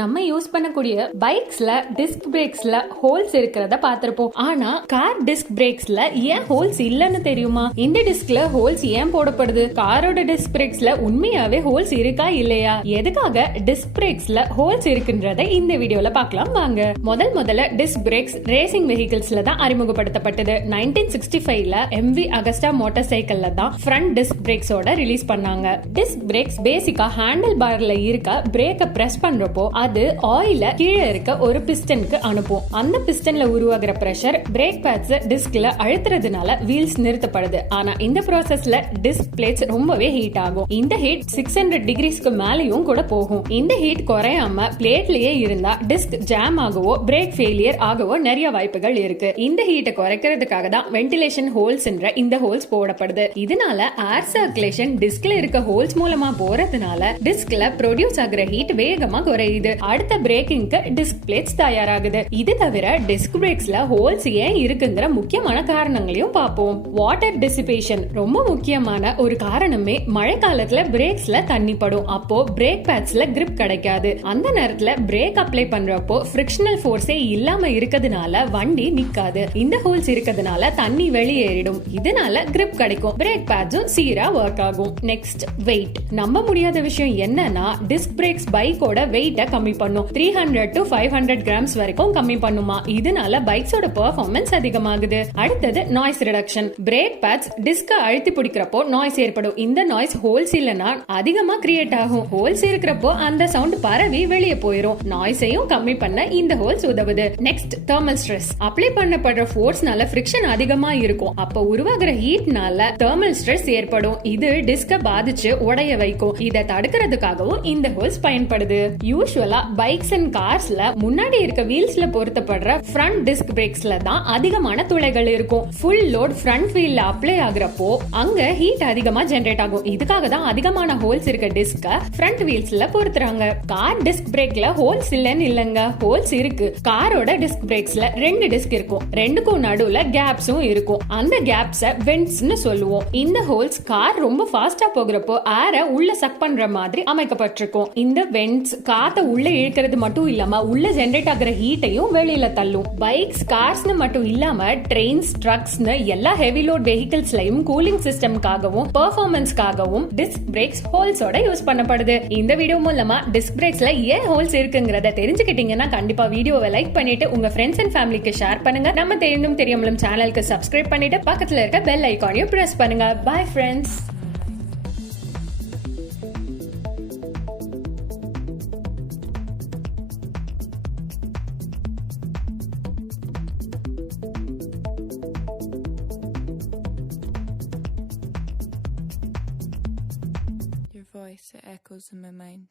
நம்ம யூஸ் பண்ணக்கூடிய பைக்ஸ்ல disk பிரேக்ஸ்ல holes இருக்கிறத பார்த்திருப்போம். ஆனா கார் டிஸ்க் பிரேக்ஸ்ல ஏன் ஹோல்ஸ் இல்லன்னு தெரியுமா? இந்த டிஸ்க்ல ஹோல்ஸ் ஏன் போடப்படுது? காரோட டிஸ்க் பிரேக்ஸ்ல உண்மையாவே ஹோல்ஸ் இருக்கா இல்லையா? எதுக்காக டிஸ்க் பிரேக்ஸ்ல ஹோல்ஸ் இருக்குன்றத இந்த வீடியோல பார்க்கலாம் வாங்க. முதல்ல டிஸ்க் பிரேக்ஸ் ரேசிங் வெஹிக்கிள்ஸ்ல தான் அறிமுகப்படுத்தப்பட்டது. 1965ல MV அகஸ்டா மோட்டார் சைக்கிள்ல தான் ஃப்ரண்ட் டிஸ்க் பிரேக்ஸோட ரிலீஸ் பண்ணாங்க. டிஸ்க் பிரேக்ஸ் பேசிக்கா ஹேண்டில் பார்ல இருக்க பிரேக்க பிரஸ் பண்றப்போ அது ஆயில கீழே இருக்க ஒரு பிஸ்டனுக்கு அனுப்பும். அந்த பிஸ்டன்ல உருவாகிற பிரஷர் பிரேக் பேட்ஸ் டிஸ்க்ல அழுத்துறதுனால வீல்ஸ் நிறுத்தப்படுது. ஆனா இந்த ப்ராசஸ்ல டிஸ்க் பிளேட்ஸ் ரொம்பவே ஹீட் ஆகும். இந்த ஹீட் 600 டிகிரிஸ்க்கு மேலயும் கூட போகும். இந்த ஹீட் குறையாம பிளேட்லயே இருந்தா டிஸ்க் ஜாம் ஆகவோ பிரேக் ஃபெயிலியர் ஆகவோ நிறைய வாய்ப்புகள் இருக்கு. இந்த ஹீட்டை குறைக்கிறதுக்காக தான் வென்டிலேஷன் ஹோல்ஸ்ன்ற இந்த ஹோல்ஸ் போடப்படுது. இதனால ஏர் சர்க்குலேஷன் டிஸ்க்ல இருக்க ஹோல்ஸ் மூலமா போறதுனால டிஸ்க்ல ப்ரொடியூஸ் ஆகிற ஹீட் வேகமா குறையுது. அடுத்த பிரேக்கிங்க்கு டிஸ்க் பிளேட்ஸ் தயாராகுது. இது தவிர டிஸ்க் பிரேக்ஸ்ல ஹோல்ஸ் ஏன் இருக்குங்கிற முக்கியமான காரணங்களையும் பார்ப்போம். வாட்டர் டிசிபேஷன் ரொம்ப முக்கியமான ஒரு காரணமே மழை காலத்துல பிரேக்ஸ்ல தண்ணி படும். அப்போ பிரேக் பேட்ஸ்ல கிரிப் கிடைக்காது. அந்த நேரத்துல பிரேக் அப்ளை பண்றப்போ ஃபிரிக்ஷனல் ஃபோர்ஸே இல்லாம இருக்கிறதுனால வண்டி நிக்காது. இந்த ஹோல்ஸ் இருக்கிறதுனால தண்ணி வெளியேறிடும். இதனால கிரிப் கிடைக்கும். பிரேக் பேட்ஸும் சீரா ஒர்க் ஆகும். Next wait. நம்ப முடியாத விஷயம் என்னன்னா டிஸ்க் பிரேக்ஸ் பைக்கோட வெயிட்ட கம்மி பண்ணும். 300 to 500 கிராம்ஸ் வரைக்கும் கம்மி பண்ணுமா. இதனால பைக்ஸோட பெர்ஃபார்மன்ஸ் அதிகமாகுது. அடுத்தது நாய்ஸ் ரிடக்ஷன். பிரேக் பேட்ஸ் டிஸ்க அழுத்தி பிடிக்கிறப்போ நாய்ஸ் ஏற்படும். இந்த நாய்ஸ் ஹோல்ஸ் இல்லனா அதிகமா கிரியேட் ஆகும். ஹோல்ஸ் இருக்கிறப்போ அந்த சவுண்ட் பரவி வெளியே போயிடும். நாய்ஸையும் கம்மி பண்ண இந்த ஹோல்ஸ் உதவுது. Next thermal stress. அப்ளை பண்ணப்படுற ஃபோர்ஸ்னால ஃபிரிக்ஷன் அதிகமா இருக்கும். அப்ப உருவாகிற ஹீட்னால தெர்மல் ஸ்ட்ரெஸ் ஏற்படும். இது டிஸ்க பாதிச்சு உடைய வைக்கும். இதை தடுக்கிறதுக்காகவும் இந்த ஹோல்ஸ் பயன்படுது. யூசுவலா பைக்ஸ் அண்ட் கார்ஸ்ல முன்னாடி இருக்க வீல்ஸ்ல பொருத்தப்படுற ஃப்ரண்ட் டிஸ்க் பிரேக்ஸ்ல தான் அதிகமான துளைகள் இருக்கும். ஃபுல் லோட் ஃப்ரண்ட் வீல்ல அப்ளை ஆகுறப்போ அங்க ஹீட் அதிகமா ஜெனரேட் ஆகும். இதுக்காக தான் அதிகமான ஹோல்ஸ் இருக்க டிஸ்க ஃப்ரண்ட் வீல்ஸ்ல பொருத்துறாங்க. கார் டிஸ்க் பிரேக்ல ஹோல்ஸ் இல்லன்னு இல்லங்க, ஹோல்ஸ் இருக்கு. காரோட டிஸ்க் பிரேக்ஸ்ல 2 டிஸ்க் இருக்கும். ரெண்டுக்கும் நடுவுல கேப்ஸும் இருக்கும். அந்த கேப்ஸ வென்ட்ஸ்னு சொல்லுவோம். இந்த ஹோல்ஸ் கார் ரொம்ப ஃபாஸ்டா போகிறப்போ ஏர உள்ள சக் பண்ற மாதிரி அமைக்கப்பட்டிருக்கும். இந்த வென்ட்ஸ் காத்த உள்ள இழுக்கிறது மட்டும் இல்லாம உள்ள ஜெனரேட் ஆகிற ஹீட்டையும் வெளியில தள்ளும். பைக்ஸ் கார்ஸ்னு மட்டும் இல்லாம ட்ரெயின்ஸ் ட்ரக்ஸ்னு எல்லா ஹெவி லோட் வெஹிக்கிள்ஸ்லயும் கூலிங் சிஸ்டம்காகவும் பெர்ஃபார்மன்ஸ்காகவும் டிஸ்க் பிரேக்ஸ் ஹோல்ஸோட யூஸ் பண்ணப்படுது. இந்த வீடியோ மூலமா டிஸ்க் பிரேக்ஸ்ல ஏன் ஹோல்ஸ் இருக்குங்கறத தெரிஞ்சுக்கிட்டீங்கன்னா கண்டிப்பா வீடியோவை லைக் பண்ணிட்டு உங்க ஃப்ரெண்ட்ஸ் அண்ட் ஃபேமிலிக்கு ஷேர் பண்ணுங்க. நம்ம தெரிந்தும் தெரியாமலும் சேனலுக்கு சப்ஸ்கிரைப் பண்ணிட்டு பக்கத்துல இருக்க பெல் ஐகானையும் பிரஸ் பண்ணுங்க. Bye friends. Voice, it echoes in my mind.